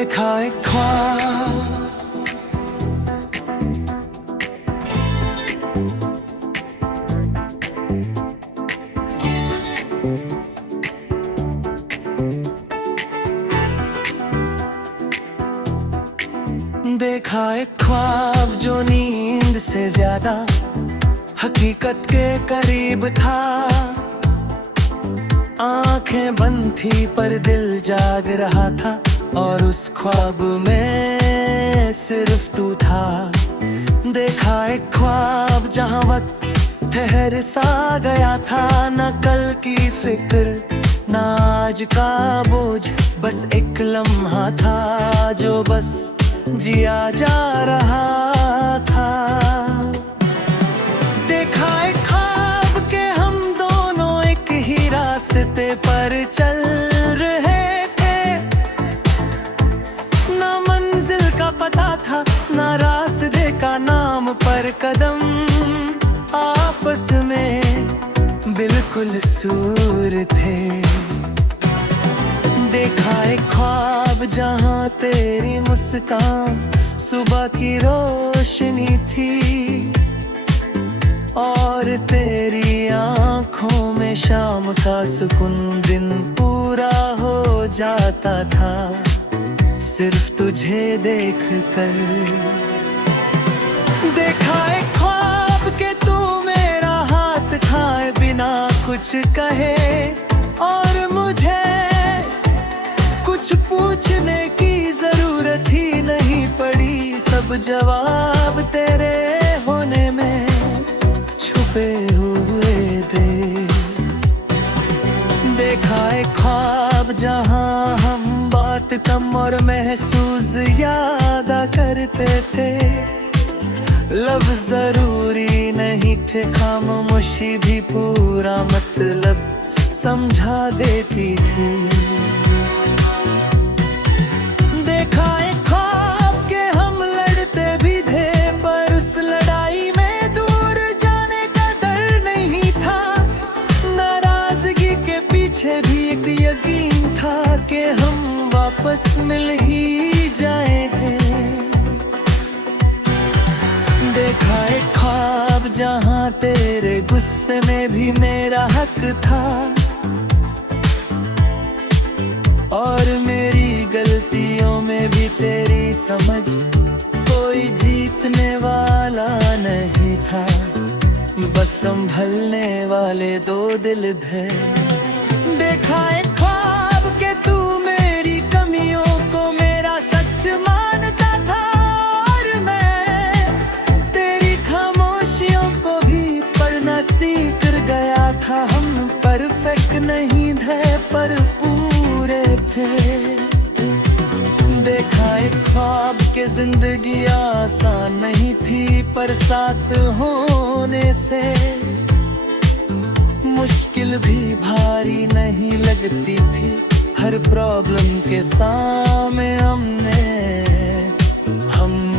देखा एक ख्वाब, देखा एक ख्वाब जो नींद से ज्यादा हकीकत के करीब था। आंखें बंद थी पर दिल जाग रहा था, और उस ख्वाब में सिर्फ तू था। देखा एक ख्वाब जहां वक्त ठहर सा गया था, न कल की फिक्र न आज का बोझ, बस एक लम्हा था जो बस जिया जा रहा था। देखा एक ख्वाब के हम दोनों एक ही रास्ते पर चल रहे थे। ना मंजिल का पता था, ना रास्ते का नाम, पर कदम आपस में बिल्कुल सूर थे। देखा एक ख्वाब जहां तेरी मुस्कान सुबह की रोशनी थी, और तेरी आंखों में शाम का सुकून दिन पूरा हो जाता था सिर्फ तुझे देख कर। देखा एक ख्वाब के तू मेरा हाथ खाए बिना कुछ कहे, और मुझे कुछ पूछने की जरूरत ही नहीं पड़ी। सब जवाब तेरे होने में छुपे हुए थे। देखा एक ख्वाब जहां हम बात कम और महसूस ज्यादा करते थे। लफ्ज़ जरूरी नहीं थे, खामोशी भी पूरा मतलब समझा देती थी। देखा एक ख्वाब के हम लड़ते भी थे, पर उस लड़ाई में दूर जाने का डर नहीं था। नाराजगी के पीछे भी एक यकीन था कि हम वापस मिल ही जाएंगे। देखा एक ख्वाब जहां तेरे गुस्से में भी मेरा हक था, और मेरी गलतियों में भी तेरी समझ। कोई जीतने वाला नहीं था, बस संभलने वाले दो दिल थे। देखा एक ख्वाब के तू मेरी कमियों को मेरा सच मानता था, और मैं तेरी खामोशियों को भी पढ़ना सीख गया था। हम परफेक्ट नहीं थे पर पूरे थे। देखा एक ख्वाब के जिंदगी आसान नहीं थी, पर साथ होने से मुश्किल भी भारी नहीं लगती थी। हर प्रॉब्लम के सामने हम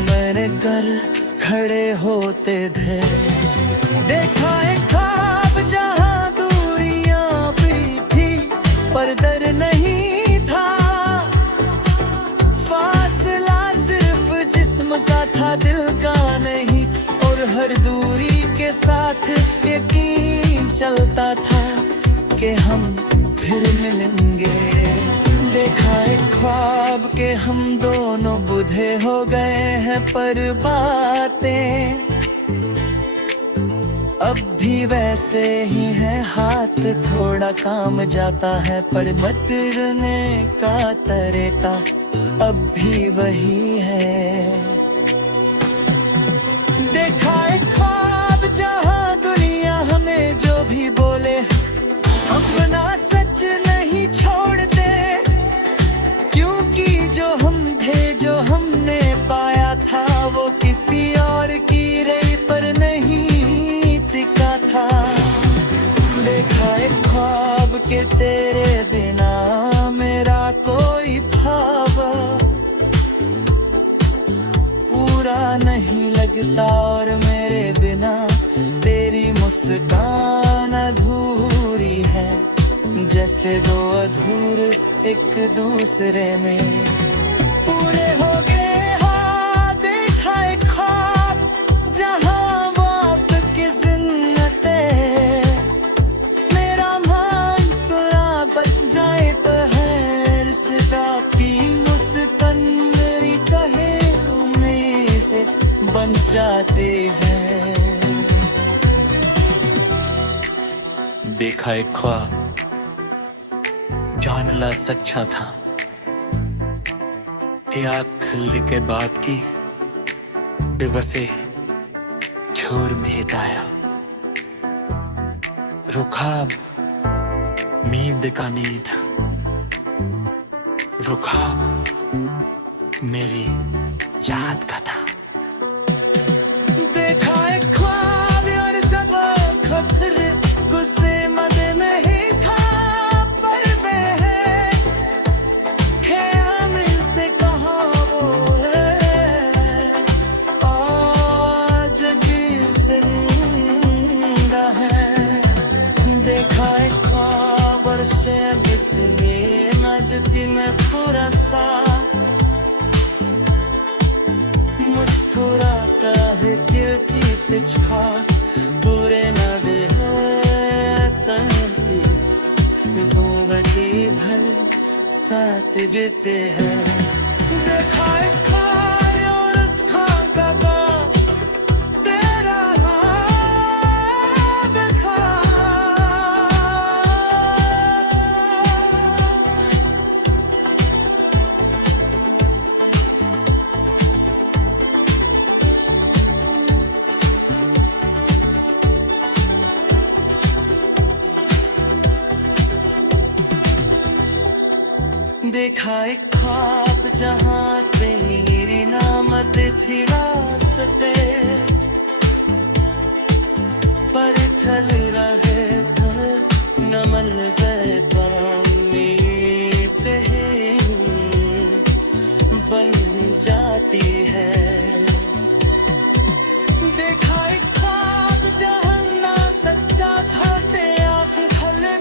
मेरे घर खड़े होते थे। देखा एक ख्वाब जहां दूरियां भी थी, पर डर नहीं था। फासला सिर्फ जिस्म का था, दिल का नहीं, और हर दूरी के साथ यकीन चलता था कि हम फिर मिलेंगे। देखा एक ख्वाब के हम दोनों बूढ़े हो गए हैं, पर बातें अब भी वैसे ही है। हाथ थोड़ा काम जाता है, पर बदलने का तरीका अब भी वही है। देखा एक ख्वाब जहां दुनिया हमें जो भी बोले, हम ना सच नहीं छोड़ते, क्योंकि जो हम थे, जो हमने पाया था, वो किसी और की रही पर नहीं टिका था। देखा एक ख्वाब के तेरे बिना मेरा कोई ख्वाब पूरा नहीं लगता, और मेरे बिना तेरी मुस्कान अधूरी है। जैसे दो अधूरे एक दूसरे में जाती है। देखा एक ख्वाब जानला सच्चा था, ये आँख खुलने के बाद की बेबसे छोर में हिदाया। रुखाब नींद का नींद, रुखाब मेरी याद का था। देखा एक ख्वाब और जब खतरे गुस्से मदे में ही था, पर मैं ख्याल से कहा वो है आज भी जिंदा है। देखा एक ख्वाब और से नजदी में पूरा सा मुस्कुराता है दिल की तिचका, बुरे न दे तंती जिंदगी भर साथ देते हैं। देखा एक खाए और उस खां का बाप तेरा देखा। देखा एक ख्वाब जहाँ तेरी नामत थी रास्ते पर चल रहे थे नमल से पानी पे बन जाती है। देखा एक ख्वाब जहाँ ना सच्चा था ते आँख खलने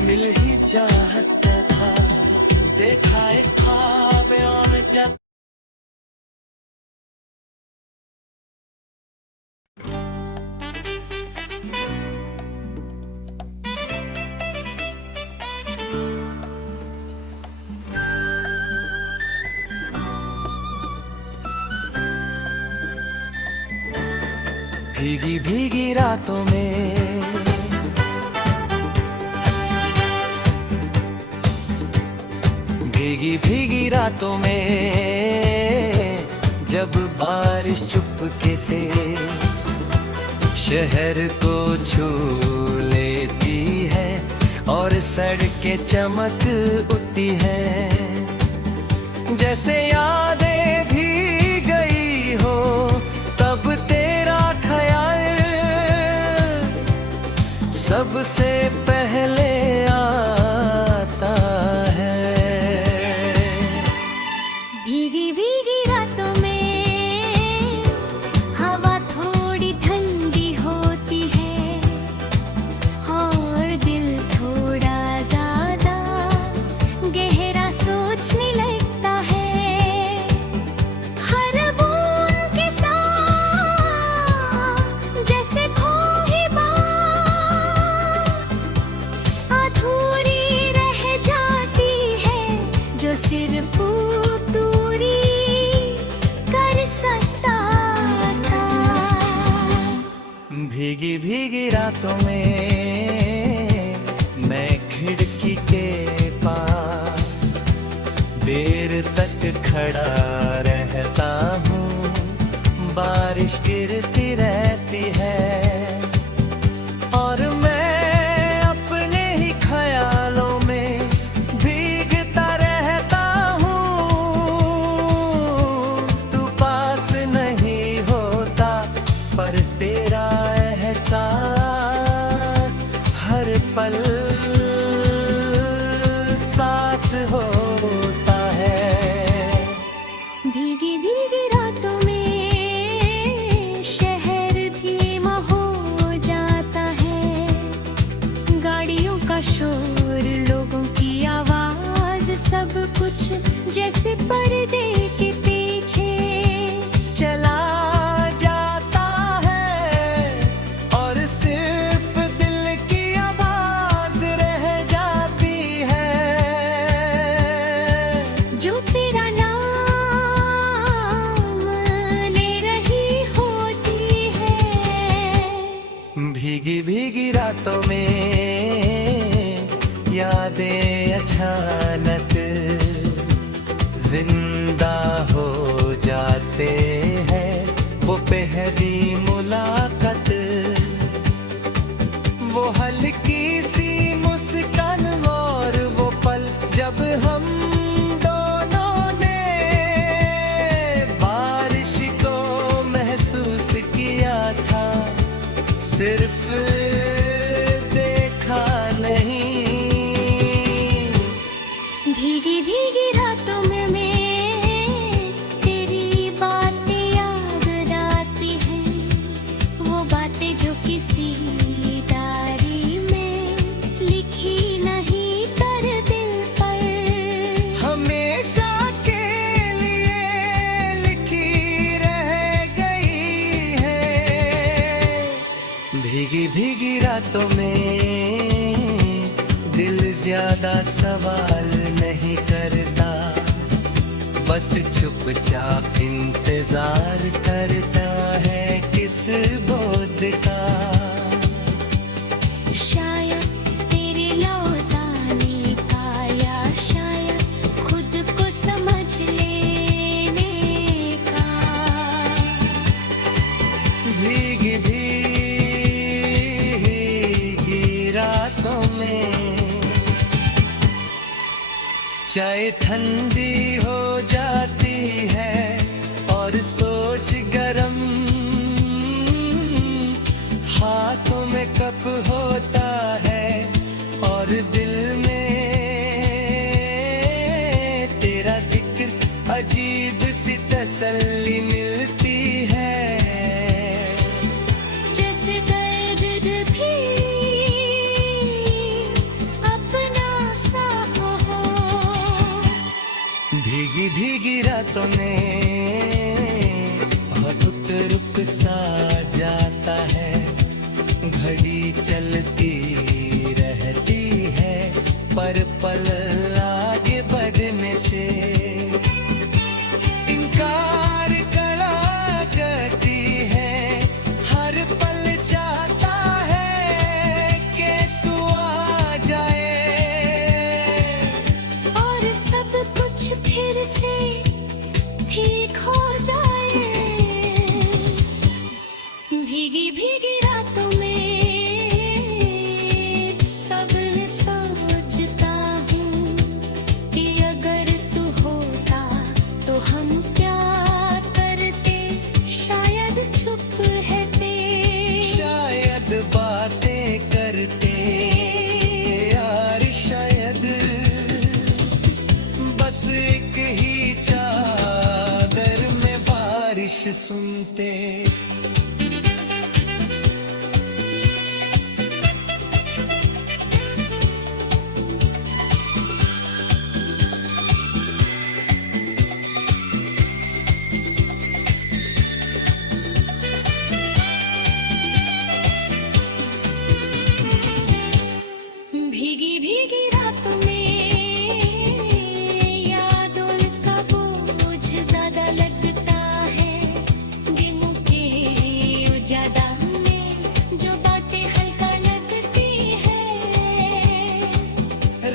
मिल ही चाहता था। देखा एक ख्वाब और जब भीगी भीगी रातों में भीगी भीगी रातों में जब बारिश चुपके से शहर को छू लेती है और सड़कें चमक उठती है, जैसे यादें भी गई हो तब तेरा ख्याल सबसे पहले आता है। भीगी भीगी रातों में हवा थोड़ी ठंडी होती है और दिल थोड़ा ज्यादा गहरा सोचने लगता है। हर बूंद के साथ जैसे खोई बात अधूरी रह जाती है, जो सिर्फ भीगी भीगी रातों में मैं खिड़की के पास देर तक खड़ा रहता हूँ, बारिश गिरती रहती है और मैं अपने ही ख्यालों में भीगता रहता हूँ। तू पास नहीं होता पर तेरा एहसास हर पल साथ होता है। भीगी भीगी रातों में शहर धीमा पहली मुलाकात, वो हल्की सी मुस्कान और वो पल जब हम दोनों ने बारिश को महसूस किया था, सिर्फ देखा नहीं। भीगी भीगी रातों में तेरी बातें याद आती हैं, वो बातें जो किसी डायरी में लिखी नहीं कर दिल पर, हमेशा के लिए लिखी रह गई है। भीगी भीगी रातों में दिल ज्यादा सवाल नहीं करता, बस चुपचाप इंतजार करता है किस बोध का। शायद तेरे लौटाने का या शायद खुद को समझ लेने का। भीगी भीगी रातों में चाय ठंडी हो जाती है और सोच गरम, हाथों में कप होता है और दिल में तेरा जिक्र, अजीब सी तसल्ली मिलती है। जैसे दर्द भी अपना सा हो। भीगी भीगी रातों में बहुत रुक सा जाता है, घड़ी चलती रहती है पर पल आगे बढ़ने से इनकार कड़ा करती है। हर पल चाहता है कि तू आ जाए और सब कुछ फिर से ठीक हो जाए। भीगी भीगी रातों में सब सोचता हूँ कि अगर तू होता तो हम क्या करते, शायद छुप रहते, शायद बातें करते यार, शायद बस एक ही चादर में बारिश सुनते। भीगी भीगी रातों में यादों का बोझ ज्यादा लगता है, दिनों के उजाला में जो बातें हल्का लगती है।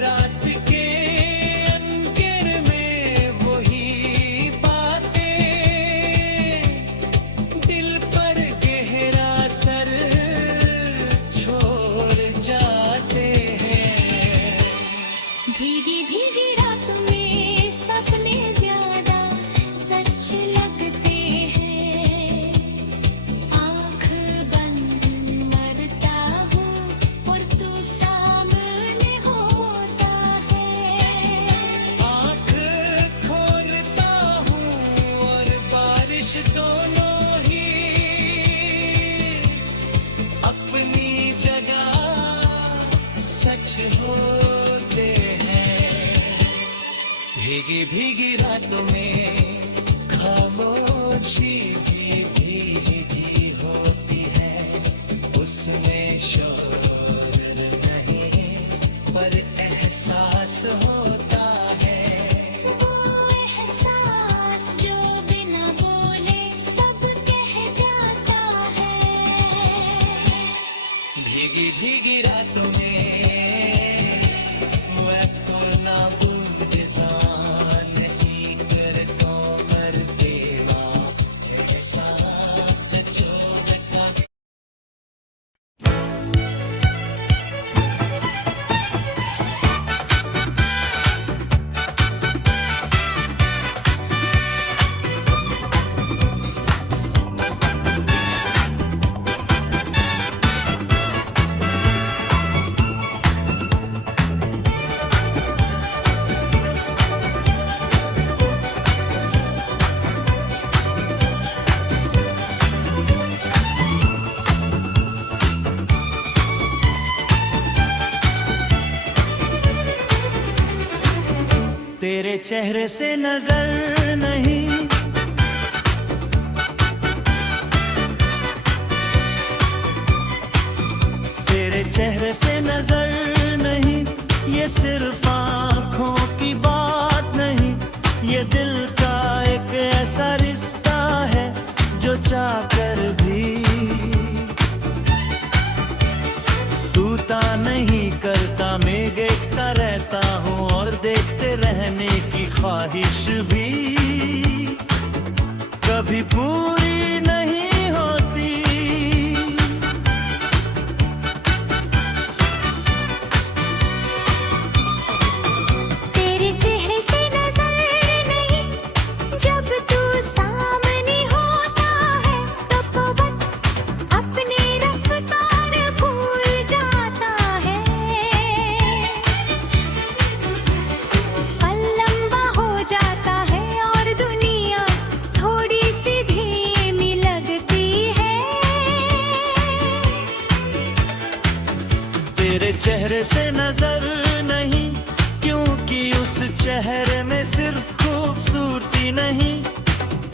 रात के अंधेर में वही बातें दिल पर गहरा असर छोड़ जाते हैं। भीगी भीगी रातों में सपने ज्यादा सच लगते हैं, आँख बंद मरता हूँ और तू सामने होता है। आँख खोलता हूँ और बारिश दोनों ही अपनी जगह सच होते हैं। भीगी भीगी रातों में खामोशी भी भीगी होती है, उसमें शोर नहीं पर एहसास होता है। वो एहसास जो बिना बोले सब कह जाता है। भीगी भीगी रातों में मैं तो ना बूझ नहीं करता पर प्रेमा एहसास चेहरे से नजर नहीं, तेरे चेहरे से नजर नहीं, ये सिर्फ आंखों की बात नहीं, ये दिल का एक ऐसा रिश्ता है जो चाहकर भी टूटा नहीं करता। मैं देखता रहता हूँ और देखते रहने की ख्वाहिश भी कभी पूरी नहीं होती। तेरे चेहरे से नजर नहीं, जब तू सामने होता है तो वक्त अपनी रफ्तार भूल जाता है। पल लंबा हो जाता है और दुनिया थोड़ी सी धीमी लगती है। तेरे चेहरे से नजर नहीं, क्योंकि उस चेहरे में सिर्फ खूबसूरती नहीं,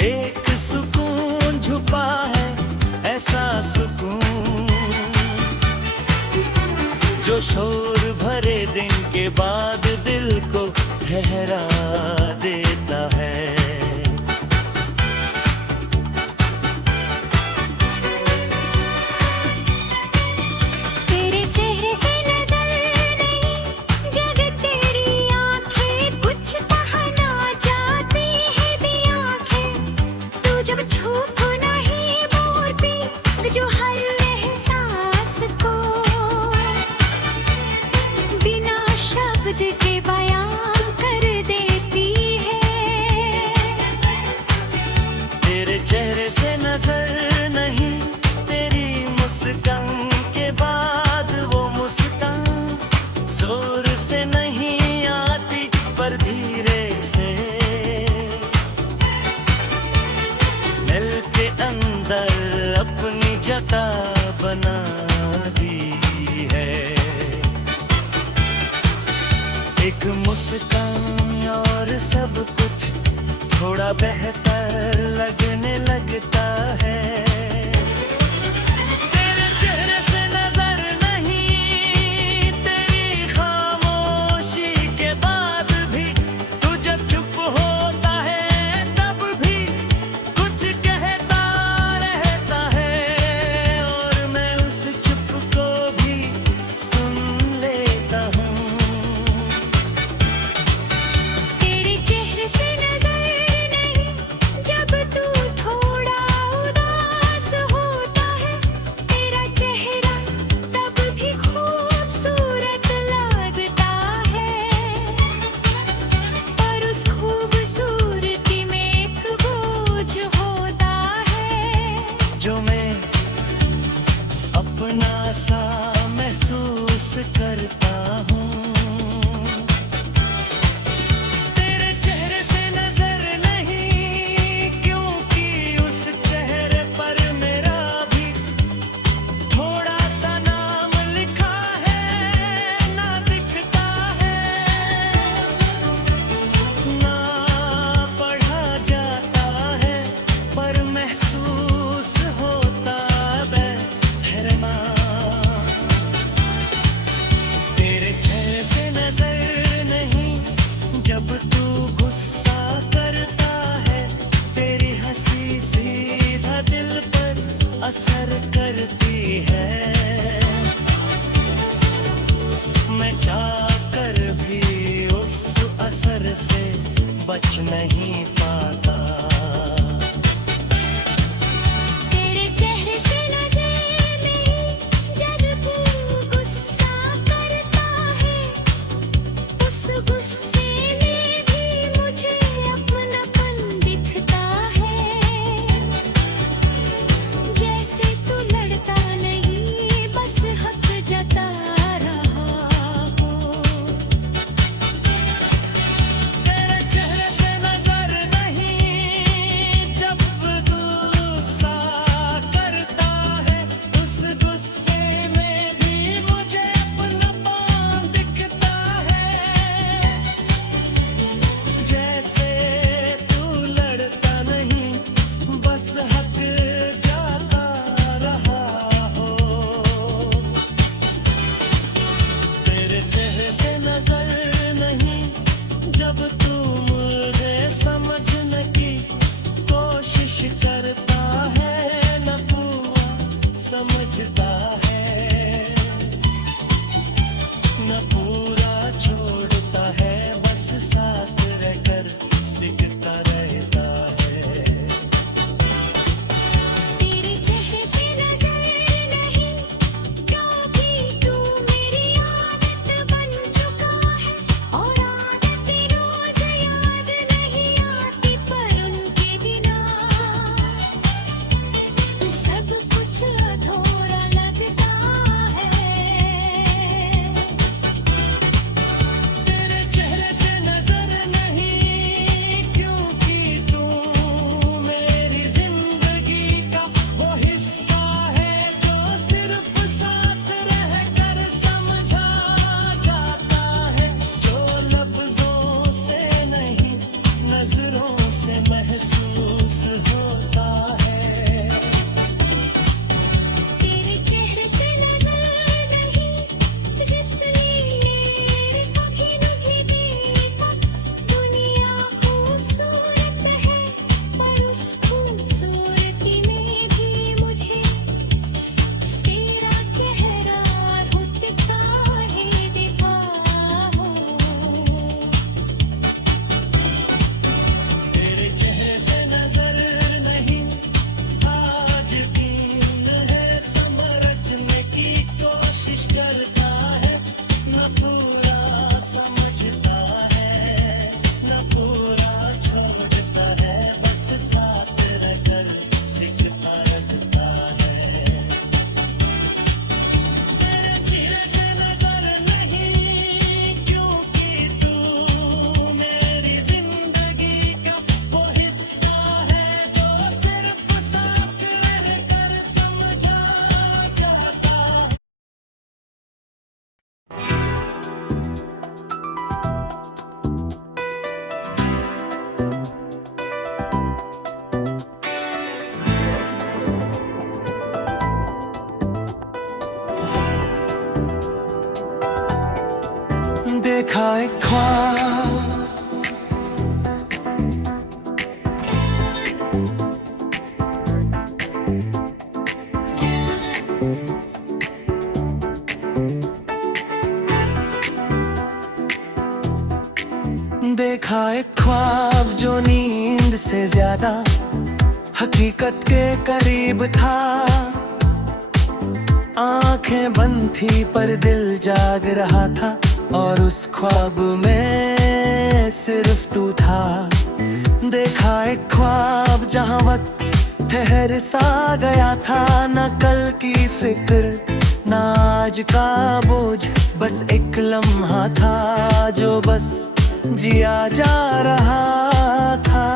एक सुकून छुपा है, ऐसा सुकून जो शोर भरे दिन के बाद दिल को ठहरा देता है। तेरे चेहरे से नजर नहीं, जब तेरी आंखें कुछ कहना चाहती है भी आंखें, तू जब छुप नहीं बोलती जो हर एहसास को बिना शब्द के बयां कर देती है। तेरे चेहरे से नजर नहीं, तेरी मुस्कान के बाद वो मुस्कान जोर से नहीं आती पर धीरे से दिल के अंदर अपनी जगह बना दी है। एक मुस्कान और सब कुछ थोड़ा बेहतर लगने लगता है। तेरे चेहरे से नजर नहीं, तेरी खामोशी के बाद भी तू जब चुप होता है तब भी कुछ कहता रहता है, और मैं उस चुप को भी सुन लेता हूँ। तेरे चेहरे से नजर नहीं, जब तू थोड़ा उदास होता है, तेरा चेहरा तब भी खूबसूरत लगता है। पर उस खूबसूरती में एक बोझ होता है जो मैं अपना सा महसूस करता हूँ। तेरे चेहरे से नजर नहीं, क्योंकि उस चेहरे पर मेरा भी थोड़ा सा नाम लिखा है, ना दिखता है ना पढ़ा जाता है, पर महसूस होता बहरमा। तेरे चेहरे से नजर नहीं, जब तू गुस्सा करता है, तेरी हंसी सीधा दिल पर असर करती है। मैं चाहकर भी उस असर से बच नहीं पाता। तेरे चेहरे से नजर नहीं, जब तू गुस्सा करता है, उस गुस्से में भी मुझे अपनापन दिखता है। जैसे तू लड़ता नहीं, बस हक जता रहा हो। तेरे चेहरे से नजर देखा एक ख्वाब। देखा एक ख्वाब जो नींद से ज्यादा हकीकत के करीब था। आंखें बंद थी पर दिल जाग रहा था, और उस ख्वाब में सिर्फ तू था। देखा एक ख्वाब जहां वक्त ठहर सा गया था, न कल की फिक्र न आज का बोझ, बस एक लम्हा था जो बस जिया जा रहा था।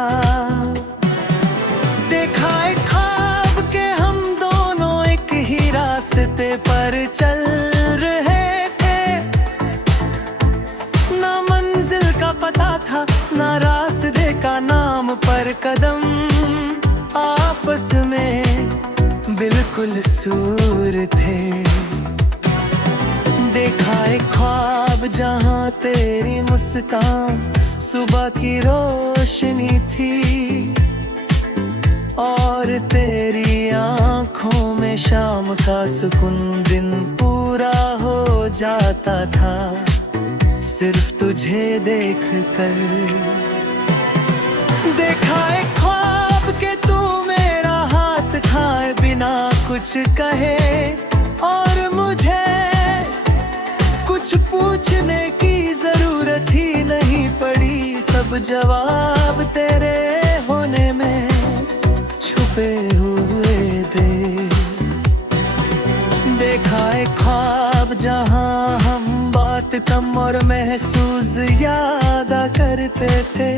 देखा एक ख्वाब के हम दोनों एक ही रास्ते पर चल रहे थे। ना मंजिल का पता था, ना रास्ते का नाम, पर कदम आपस में बिल्कुल सूर थे। देखा एक ख्वाब जहां तेरी मुस्कान सुबह की रोशनी थी, और तेरी आंखों में शाम का सुकून दिन पूरा हो जाता था सिर्फ तुझे देख कर। देखा एक ख्वाब के तू मेरा हाथ थाए बिना कुछ कहे, और मुझे कुछ पूछने की जरूरत ही नहीं पड़ी। सब जवाब तेरे होने में छुपे हुए थे। देखा एक ख्वाब जहां हम बात कम और महसूस ज्यादा करते थे।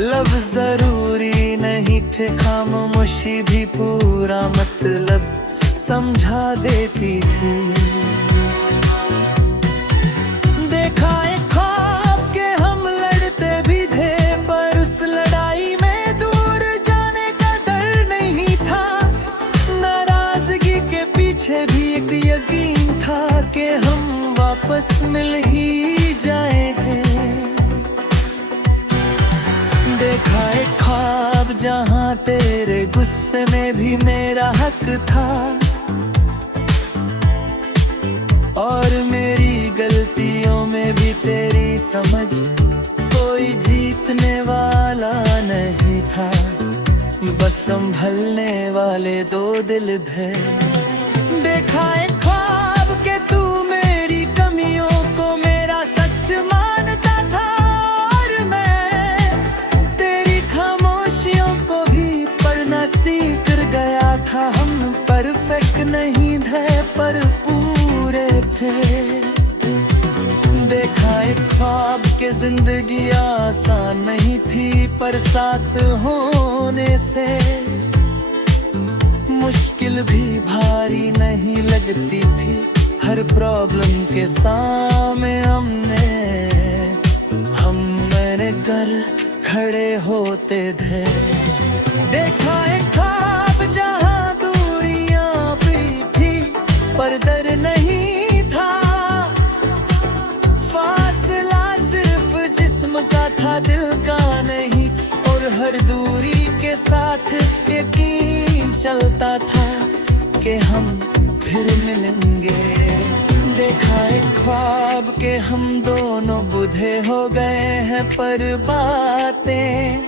लफ्ज़ जरूरी नहीं थे, खामोशी भी पूरा मतलब समझा देती थी। देखा एक ख्वाब के हम लड़ते भी थे, पर उस लड़ाई में दूर जाने का डर नहीं था। नाराजगी के पीछे भी एक यकीन था कि हम वापस मिल ही जाएंगे। देखा एक ख्वाब जहां तेरे गुस्से में भी मेरा हक था, और मेरी गलतियों में भी तेरी समझ। कोई जीतने वाला नहीं था, बस संभलने वाले दो दिल थे। देखा एक ख्वाब के तू मेरी कमियों को मेरा सच मानता था, और मैं तेरी खामोशियों को भी पढ़ना सीख गया था। हम परफेक्ट नहीं थे पर पूरे थे। देखा एक ख्वाब के जिंदगी आसान नहीं थी, पर साथ होने से मुश्किल भी भारी नहीं लगती थी। हर प्रॉब्लम के सामने हम मेरे घर खड़े होते थे। देखा एक ख्वाब जहां दूरियां भी थी, पर डर नहीं था। फासला सिर्फ जिस्म का था, दिल का नहीं, और हर दूरी के साथ यकीन चलता था कि हम फिर मिलेंगे। देखा एक ख्वाब के हम दोनों बूढ़े हो गए हैं, पर बातें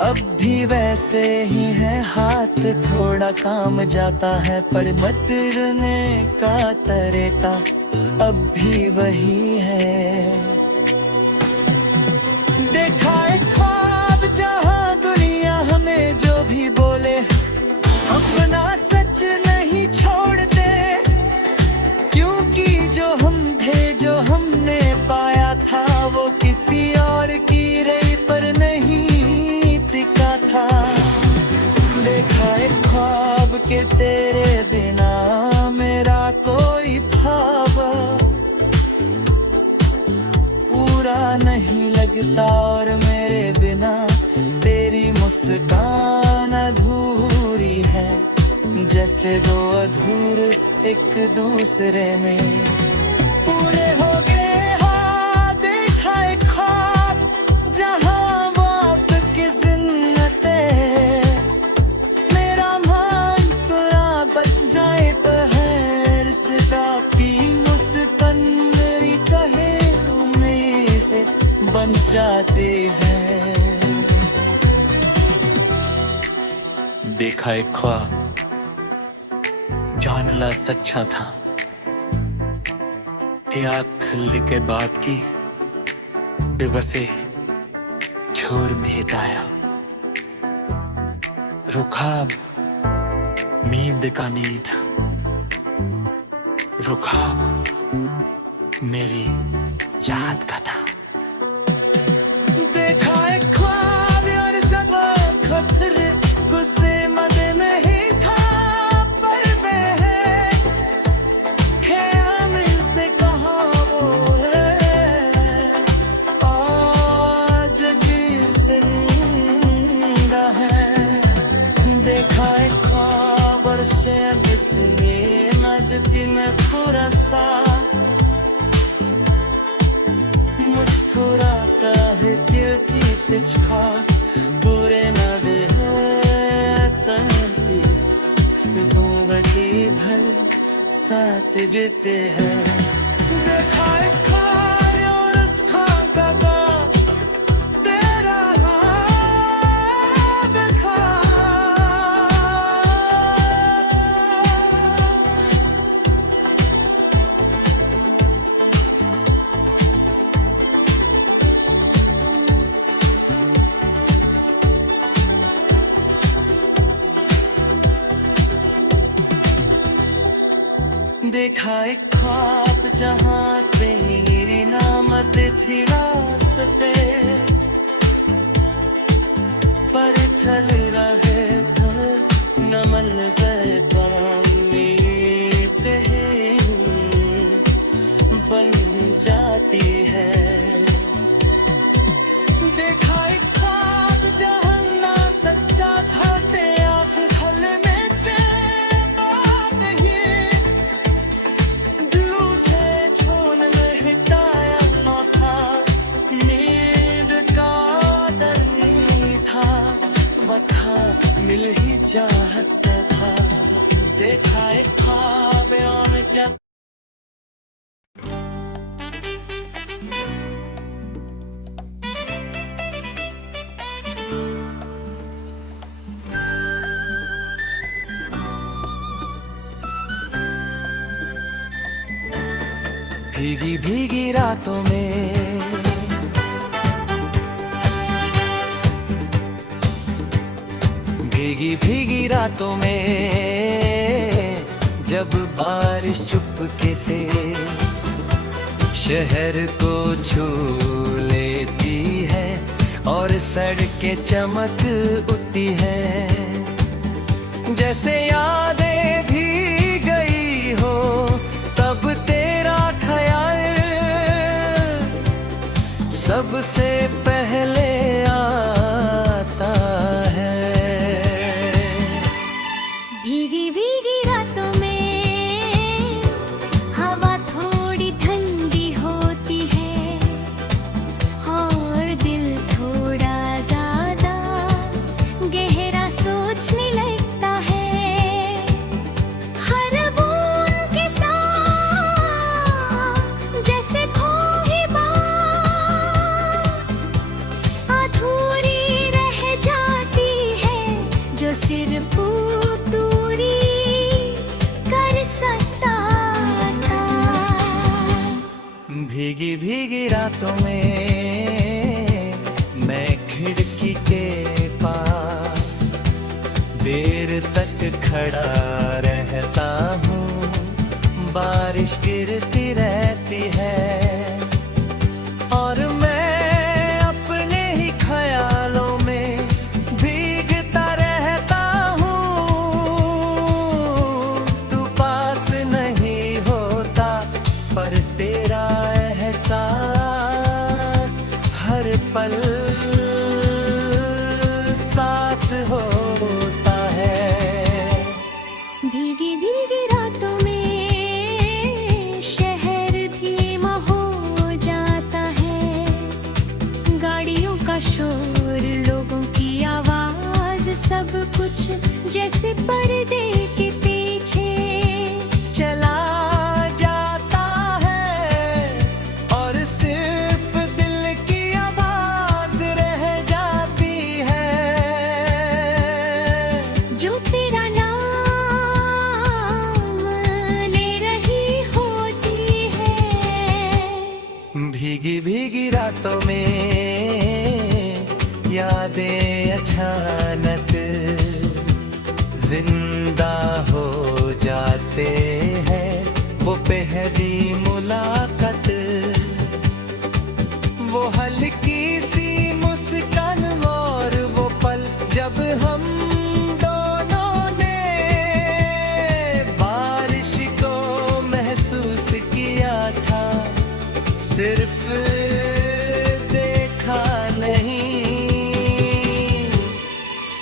अब भी वैसे ही है। हाथ थोड़ा काम जाता है, पर बदलने का तरीका अब भी वही है। देखा एक ख्वाब जहां दुनिया हमें जो भी बोले, हम ना सच नहीं छोड़ते, क्योंकि जो हम थे, जो हमने पाया था, वो किसी और की रही पर नहीं टिका था। देखा एक ख्वाब के तेरे बिना मेरा कोई ख्वाब पूरा नहीं लगता, और मेरे बिना तेरी मुस्कान अधूरी है। जैसे दो अधूरे एक दूसरे में पूरे देखा एक ख्वाब, जानला सच्चा था। आँख खुलने के बाद की बेबसे छोर में हिदाया, रुखाब नींद का नींद, रुखाब मेरी याद का था। देखा एक ख्वाब और जब खतरे गुस्से मदे में ही था, पर मैं ख्याल से कहा वो है आज भी जिंदा है। देखा एक ख्वाब और शैब से नजती में थोड़ा सा मुस्कुराता है दिल की तिचका, बुरे न दे तंती जिंदगी भर साथ बीते हैं। देखा एक ख्वाब और उसका गदा तेरा देखा, देखा एक ख्वाब जहाँ तेरी नामत थी रास्ते पर चल रहे थे नमन से पानी पे बन जाती है। देखा एक ख्वाब जहाँ ना सच्चा था ते आँख खलने के बाद ही दिलों से छोड़ने हिटाया न था, नींद का डर नहीं था, वथा मिल ही चाहता था। देखा एक ख्वाब और जब भीगी भीगी रातों में भीगी भीगी रातों में जब बारिश चुपके से शहर को छू लेती है और सड़कें चमक उठती है, जैसे यादें भी गई हो तब तेरा ख्याल सबसे पहले आता है। भीगी भीगी रातों में हवा थोड़ी ठंडी होती है और दिल थोड़ा ज्यादा गहरा सोचने लगता है। हर बूंद के साथ जैसे खोई बात अधूरी रह जाती है, जो सिर्फ दूरी कर सकता था। भीगी भीगी रातों में मैं खिड़की के पास देर तक खड़ा रहता हूँ, बारिश गिरती रहती है और मैं अपने ही ख्यालों में भीगता रहता हूँ। तू पास नहीं होता पर तेरा एहसास हर पल साथ होता है। में अचानक जिंदा हो जाते हैं वो पहली मुलाकात, वो हल्की सी मुस्कान और वो पल जब हम दोनों ने बारिश को महसूस किया था, सिर्फ देखा नहीं।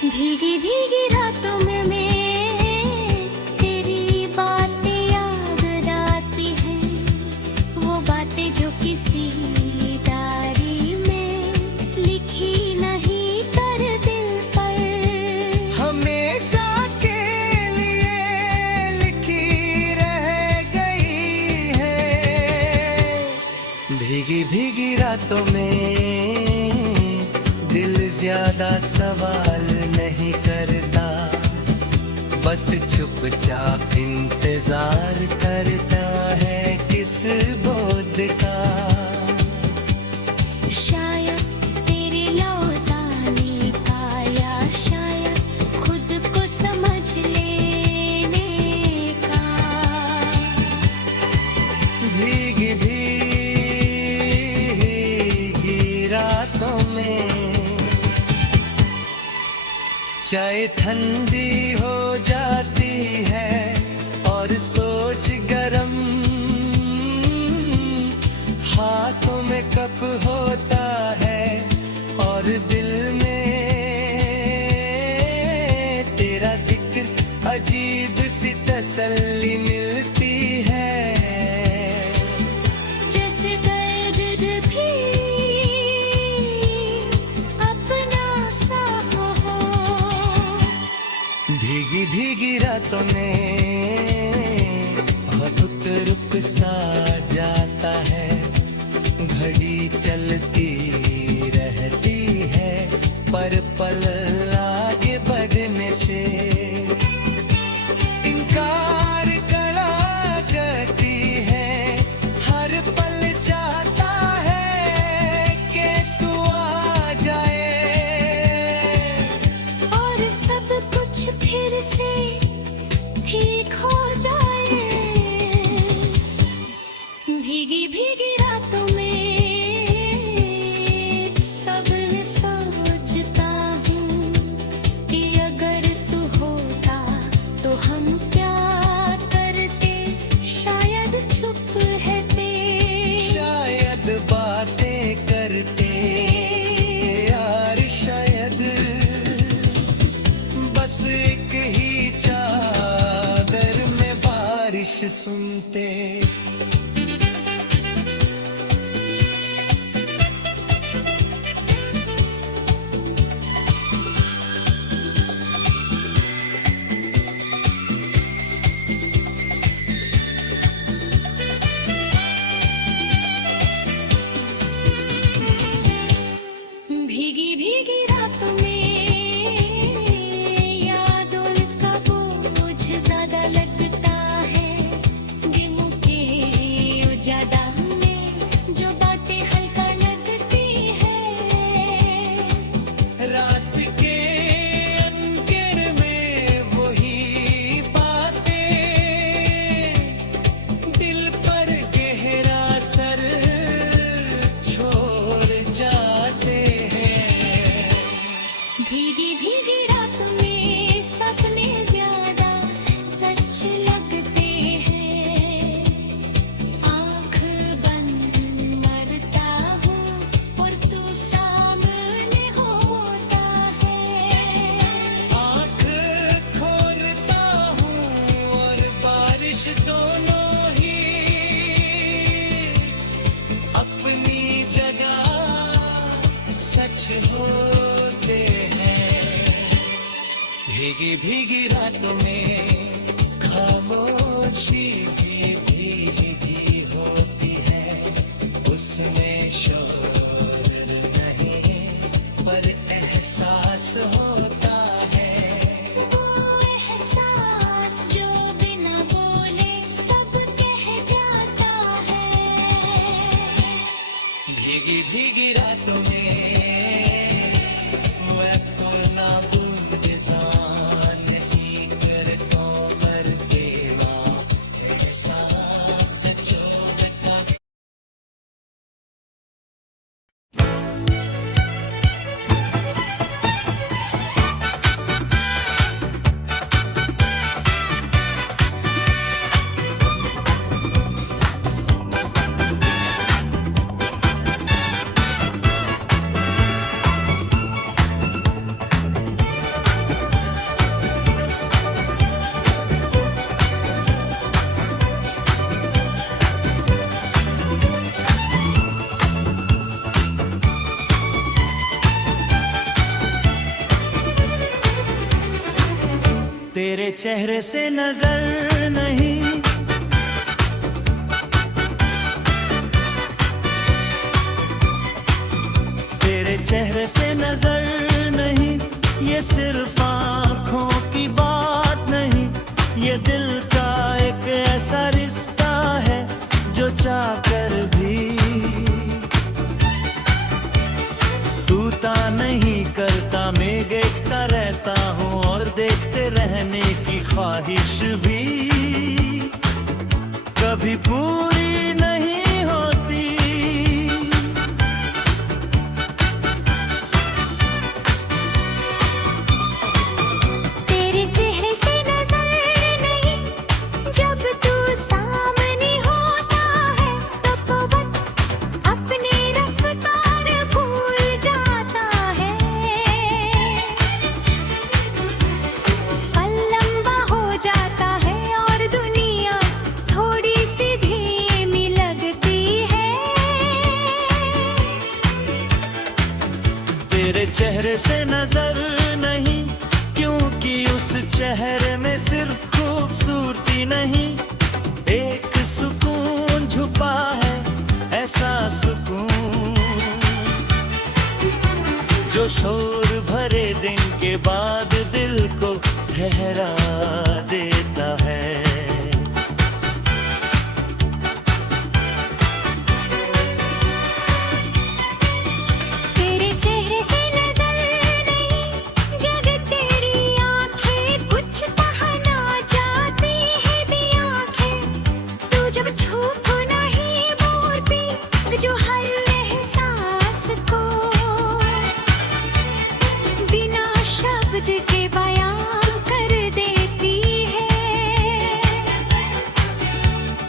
भीगी भीगी रातों में मैं तेरी बातें याद आती हैं, वो बातें जो किसी डायरी में लिखी नहीं कर दिल पर, हमेशा के लिए लिखी रह गई है। भीगी भीगी रातों में दिल ज्यादा सवाल नहीं करता, बस चुपचाप इंतजार करता है किस बोध का। शायद तेरे लौटाने का या शायद खुद को समझ लेने का। भीगी भीगी रातों में चाय ठंडी हो जाती है और सोच गरम, हाथों में कप होता है और दिल में तेरा जिक्र, अजीब सी तसल्ली मिलती है। जैसे दर्द भी अपना सा हो। भीगी भीगी रातों में बहुत रुक सा जाता है, घड़ी चलती रहती है पर पल आगे बढ़ने से इनकार कड़ा करती है। हर पल चाहता है कि तू आ जाए और सब कुछ फिर से ठीक हो जाए। भीगी भीगी रातों में सब सोचता हूँ कि अगर तू होता तो हम क्या करते, शायद छुप रहते, शायद बातें करते यार, शायद बस एक ही चादर में बारिश सुनते। भीगी भीगी रातों में यादों का बोझ ज्यादा लगता है, दिनों के उजाला में जो बातें हल्का लगती है। रात के अंधेर में वही बातें दिल पर गहरा असर छोड़ जाते हैं। भीगी भीगी रातों में सपने ज्यादा सच लगते हैं, आँख बंद मरता हूँ और तू सामने होता है। आँख खोलता हूँ और बारिश दोनों ही अपनी जगह सच होते हैं। भीगी भीगी रातों में खामोशी भी भीगी होती है, उसमें शोर नहीं है पर एहसास होता है। वो एहसास जो बिना बोले सब कह जाता है। भीगी भीगी रातों में वो चेहरे से नजर नहीं, तेरे चेहरे से नजर नहीं, ये सिर्फ आंखों की बात नहीं, ये दिल का एक ऐसा रिश्ता है जो चाहकर भी टूटा नहीं करता। मैं देखता रहता हूँ और देखते रहने की ख्वाहिश भी कभी पूरी नहीं होती। तेरे चेहरे से नजर नहीं, जब तू सामने होता है तो पवन अपनी रफ्तार भूल जाता है। पल लंबा हो जाता है और दुनिया थोड़ी सी धीमी लगती है। तेरे चेहरे से नजर नहीं, क्योंकि उस चेहरे में सिर्फ खूबसूरती नहीं, एक सुकून छुपा है, ऐसा सुकून जो शोर भरे दिन के बाद दिल को ठहरा देता है। तेरे चेहरे से नजर नहीं, जब तेरी आंखें कुछ कहना चाहती है भी आंखें, तू जब छुप नहीं बोलती जो हर एहसास को बिना शब्द के बयां कर देती है।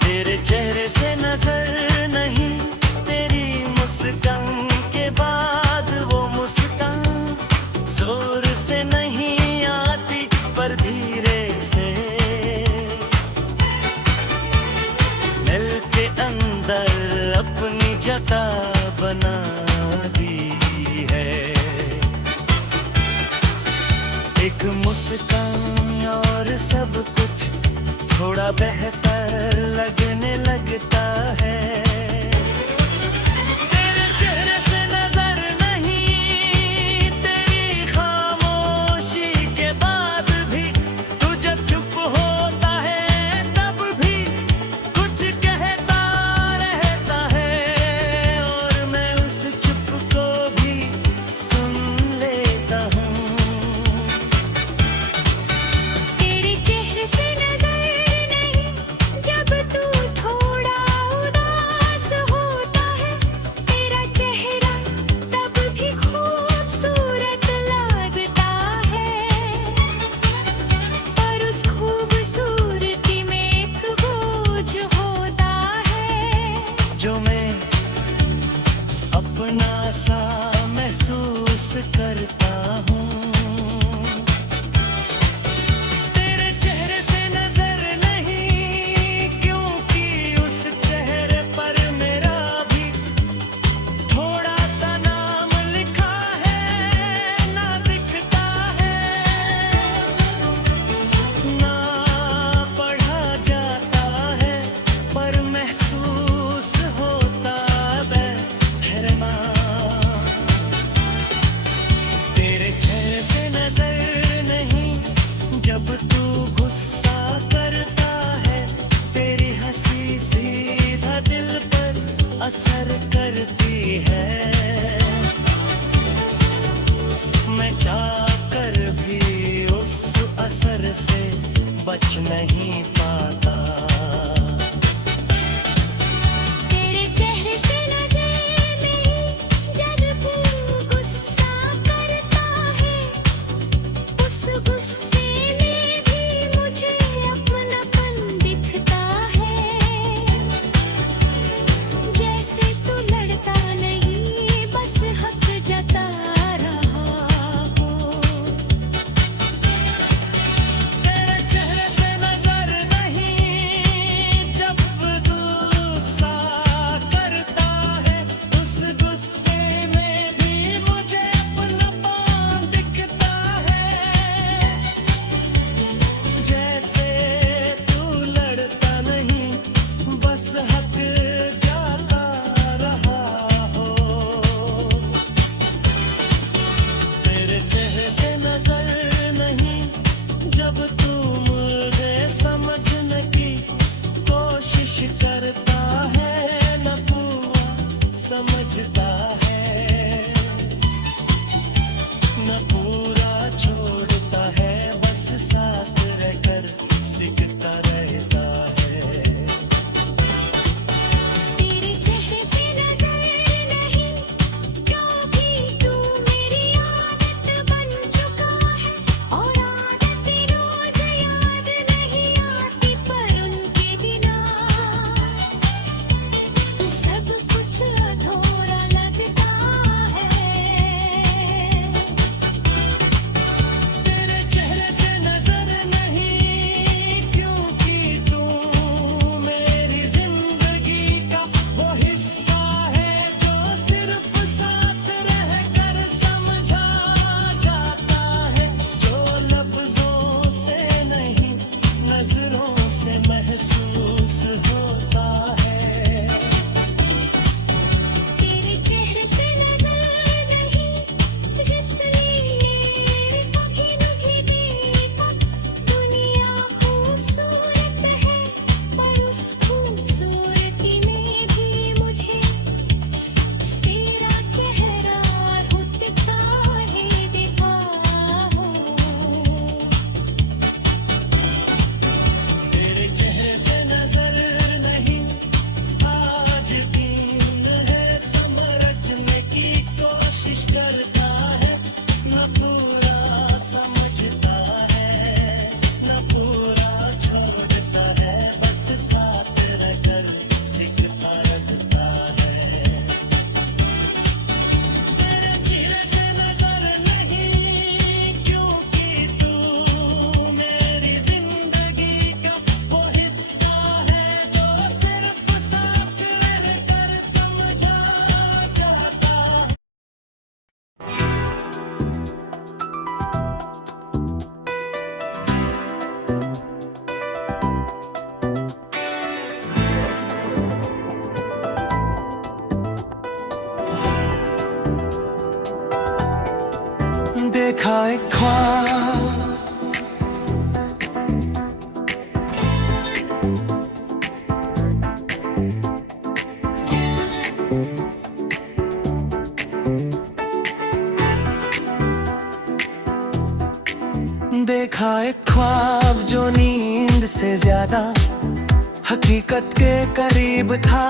तेरे चेहरे से नजर नहीं, तेरी मुस्कान के बाद वो मुस्कान जोर से नहीं आती पर धीरे से दिल के अंदर अपनी जगह बना दी है। एक मुस्कान और सब कुछ थोड़ा बेहतर लगने लगता है। तेरे चेहरे से नजर नहीं, तेरी खामोशी के बाद भी तू जब चुप होता है तब भी कुछ कहता रहता है, और मैं उस चुप को भी सुन लेता हूँ। तेरे चेहरे से नजर नहीं, जब तू थोड़ा उदास होता है, तेरा चेहरा तब भी खूबसूरत लगता है। पर उस खूबसूरती में एक बोझ होता है जो मैं अपना सा महसूस करता हूँ। तेरे चेहरे से नजर नहीं, क्योंकि उस चेहरे पर मेरा भी थोड़ा सा नाम लिखा है, ना दिखता है ना पढ़ा जाता है, पर महसूस होता बहरमा। तेरे चेहरे से नजर नहीं, जब तू गुस्सा करता है, तेरी हंसी सीधा दिल पर असर करती है। मैं चाहकर भी उस असर से बच नहीं पाता। तेरे चेहरे से नजर नहीं, जब तू गुस्सा करता है, उस गुस्से में भी मुझे अपनापन दिखता है। जैसे तू लड़ता नहीं, बस हक जता रहा हो। तेरे चेहरे से नजर देखा एक ख्वाब, देखा एक ख्वाब जो नींद से ज्यादा हकीकत के करीब था।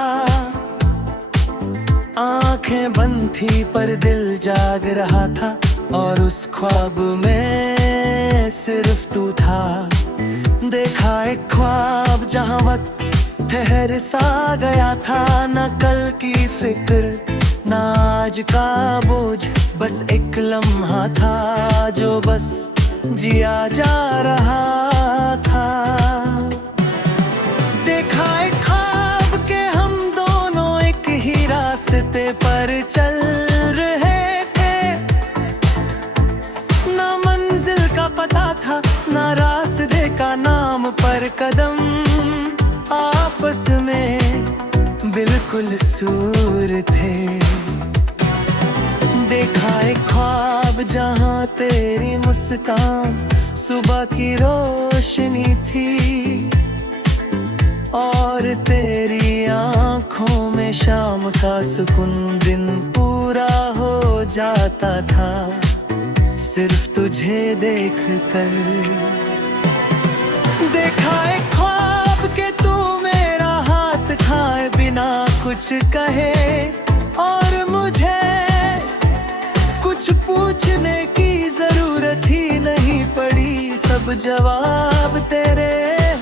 आंखें बंद थी पर दिल जाग रहा था, और उस ख्वाब में सिर्फ तू था। देखा एक ख्वाब जहां वक्त ठहर सा गया था, न कल की फिक्र न आज का बोझ, बस एक लम्हा था जो बस जिया जा रहा था। देखा एक ख्वाब के हम दोनों एक ही रास्ते पर चल रहे थे, ना मंजिल का पता था ना रास्ते का नाम, पर कदम आपस में बिल्कुल सूर थे। देखा एक ख्वाब जहां तेरी मुस्कान सुबह की रोशनी थी, और तेरी आंखों में शाम का सुकून दिन पूरा हो जाता था सिर्फ तुझे देख कर। देखा एक ख्वाब के तू मेरा हाथ थाए बिना कुछ कहे, और मुझे कुछ पूछने की जरूरत ही नहीं पड़ी, सब जवाब तेरे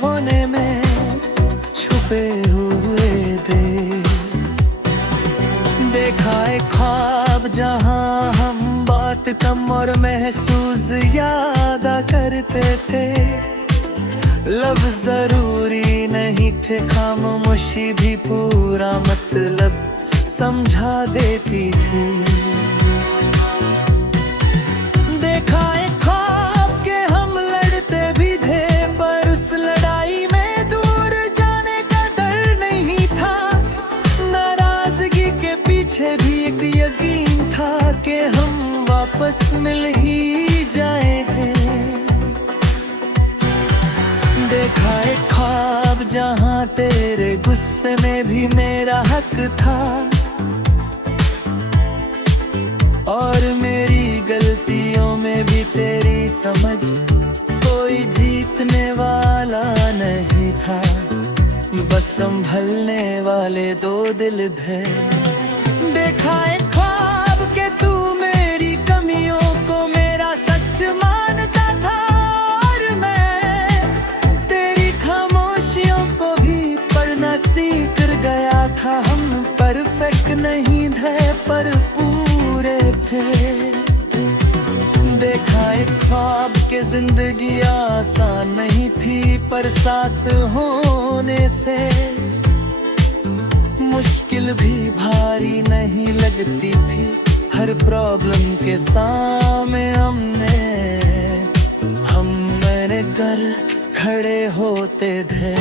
होने में छुपे हुए थे। देखा एक ख्वाब जहां हम बात कम और महसूस ज्यादा करते थे, लफ्ज़ जरूरी नहीं थे, खामोशी भी पूरा मतलब समझा देती थी। देखा एक ख्वाब के हम लड़ते भी थे, पर उस लड़ाई में दूर जाने का डर नहीं था, नाराजगी के पीछे भी एक यकीन था कि हम वापस मिल ही जाएंगे। देखा एक ख्वाब जहां तेरे गुस्से में भी मेरा हक था, और मेरी गलतियों में भी तेरी समझ, कोई जीतने वाला नहीं था, बस संभलने वाले दो दिल थे। देखा एक ख्वाब के तू मेरी कमियों को मेरा सच मानता था, और मैं तेरी खामोशियों को भी पढ़ना सीख गया था। हम परफेक्ट नहीं थे पर पूरे थे। देखा एक ख्वाब के जिंदगी आसान नहीं थी, पर साथ होने से मुश्किल भी भारी नहीं लगती थी। हर प्रॉब्लम के सामने हम मेरे घर खड़े होते थे।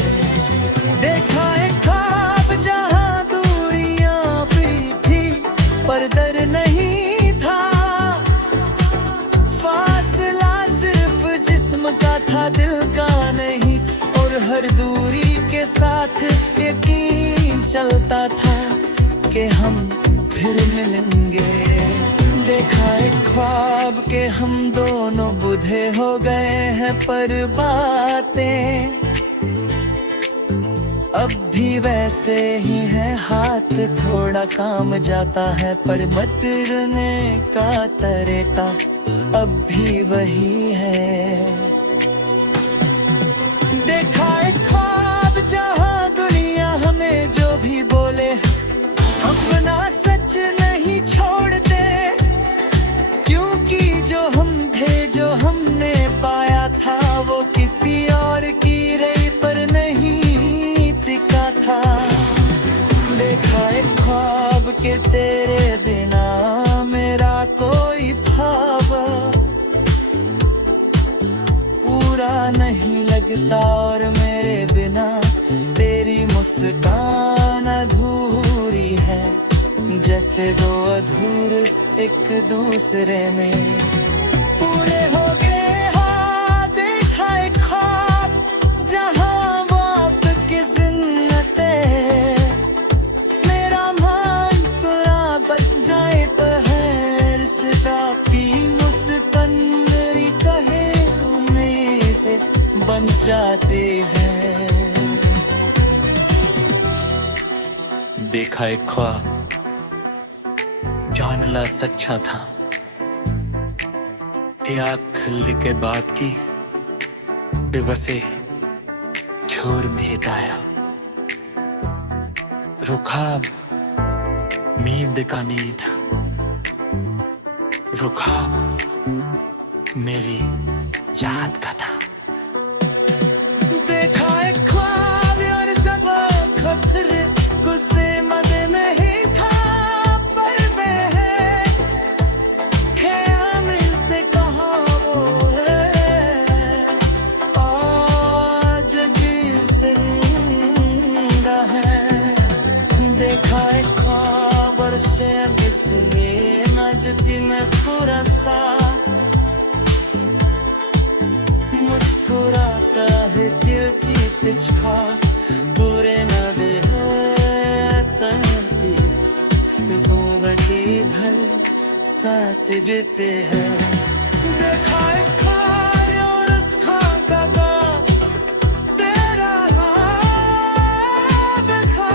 देखा एक ख्वाब जहां दूरियां भी थी, पर डर नहीं था, फासला सिर्फ जिस्म का था दिल का नहीं, और हर दूरी के साथ यकीन चलता था कि हम फिर मिलेंगे। देखा एक ख्वाब के हम दोनों बूढ़े हो गए हैं, पर बातें अब भी वैसे ही है, हाथ थोड़ा काम जाता है, पर बदलने का तरीका अब भी वही है। देखा एक ख्वाब जहां दुनिया हमें जो भी बोले, अपना सच नहीं छोड़ते, क्योंकि जो हम थे जो हमने पाया था वो किसी और की रही पर नहीं टिका था। देखा एक ख्वाब के तेरे बिना मेरा कोई ख्वाब पूरा नहीं लगता, और मेरे बिना तेरी मुस्कान अधूरी है, जैसे दो अधूरे एक दूसरे में बन जाते हैं। देखा एक ख्वाब जानला सच्चा था, आँख खुलने के बाद की बेबसे छोर में हिदाया, रुखाब नींद का नींद, रुखाब मेरी याद का था। देखा एक ख्वाब और जब खतर गुस्से मदे में ही था, पर मैं ख्याल से कहा वो है आज जिसे जिंदा है। देखा एक ख्वाब और शैम इसमें नजदी में पूरा सा मुस्कुराता है दिल की तिचका, पूरे न दे तंती जिंदगी भर साथ देते हैं। देखा एक ख्वाब और उस ख्वाब का गाँव तेरा याद था।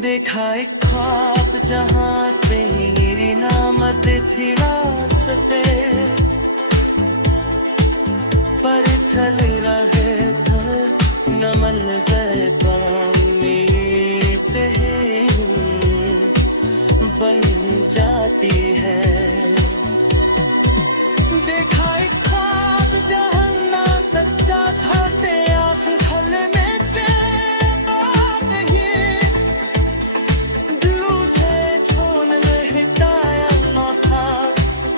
देखा एक ख्वाब जहाँ तेरी नामत थी रास्ते पर चल रहे थे नमन से पानी पे बन जाती है। देखा एक ख्वाब जहाँ ना सच्चा था, ते आँख खोलने के बाद ही दिलों से छूने में हिटाया न था,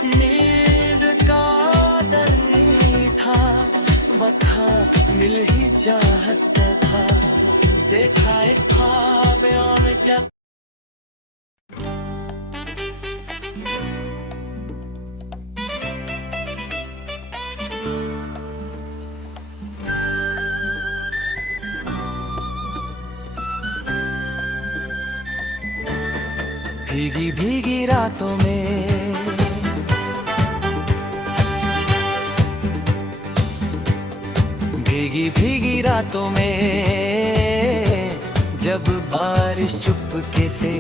नींद का डर नहीं था, बता मिल ही चाहता था। देखा एक ख्वाब और जब भीगी भीगी रातों में भीगी भीगी रातों में जब बारिश चुपके से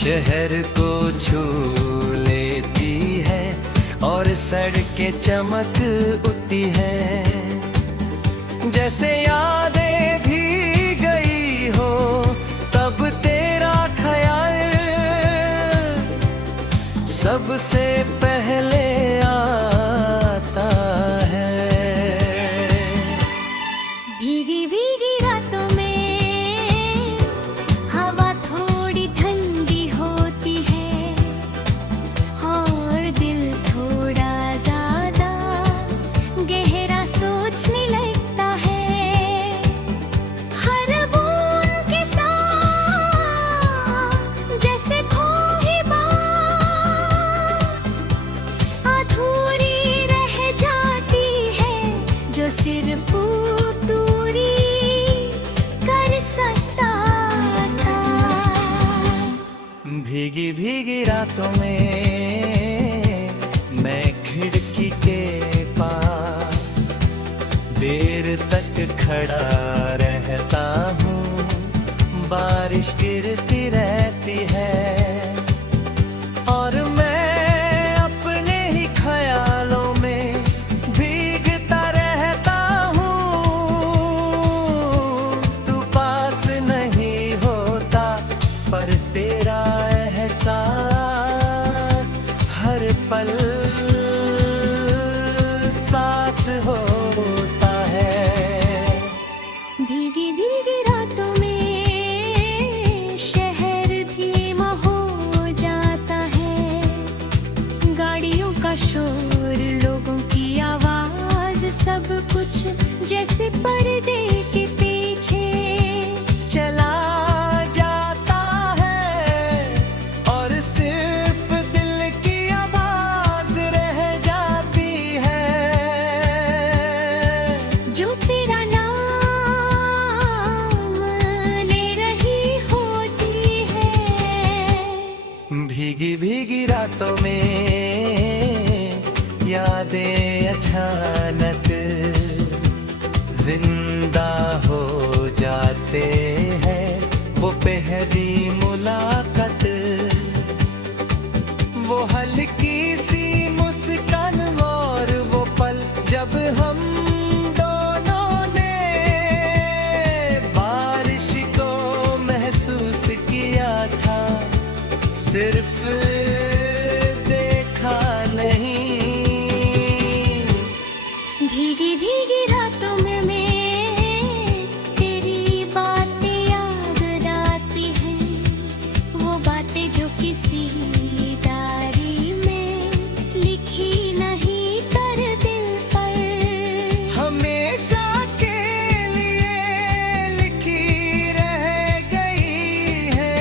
शहर को छू लेती है और सड़कें चमक उठती है, जैसे यादें भी गई हो तब तेरा ख्याल सबसे पहले आता है। भीगी भीगी रातों में हवा थोड़ी ठंडी होती है और दिल थोड़ा ज्यादा गहरा सोचने लगता है। हर बूंद के साथ जैसे खोई बात अधूरी रह जाती है, जो सिर्फ दूरी कर सकता था। भीगी भीगी रातों में मैं खिड़की के पास देर तक खड़ा रहता हूँ, बारिश गिरती रहती है और मैं अपने ही ख्यालों में भीगता रहता हूँ। तू पास नहीं होता पर तेरा एहसास हर पल साथ होता है। भीगी भीगी रातों में शहर धीमा हो जाता है, गाड़ियों का शोर, लोगों की आवाज, सब कुछ जैसे पर्दे के पीछे चला जाता है और सिर्फ दिल की आवाज भीगी भीगी रातों में यादें अचानक जिंदा हो जाते हैं। वो पहली मुलाकात, वो हल्की सी मुस्कान और वो पल जब हम दोनों ने बारिश को महसूस किया था। सिर्फ देखा नहीं। भीगी भीगी रातों में मैं तेरी बातें याद आती हैं, वो बातें जो किसी डायरी में लिखी नहीं कर दिल पर, हमेशा के लिए लिखी रह गई है।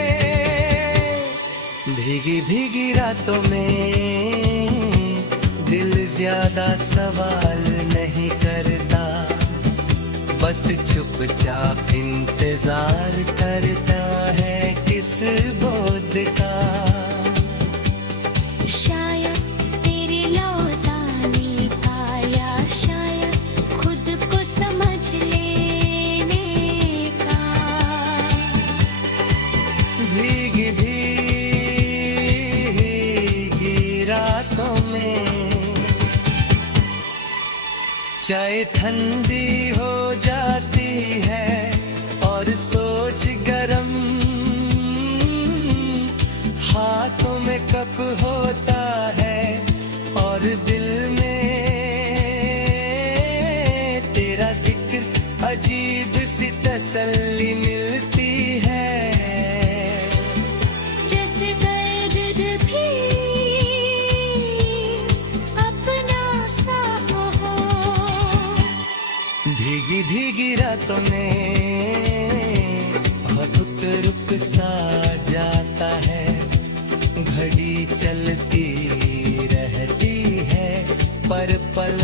भीगी भीगी रातों में दिल ज्यादा सवाल नहीं करता, बस चुपचाप इंतजार करता है किस बोध का। शायद तेरे लौटाने का या शायद खुद को समझ लेने का। भीगी भीगी रातों में चाय ठंडी हो जाती है और सोच गरम, हाथों में कप होता है और दिल में तेरा जिक्र, अजीब सी तसल्ली मिलती है। जैसे दर्द भी अपना सा हो। भीगी भीगी रातों में बहुत रुक सा जाता है, घड़ी चलती रहती है पर पल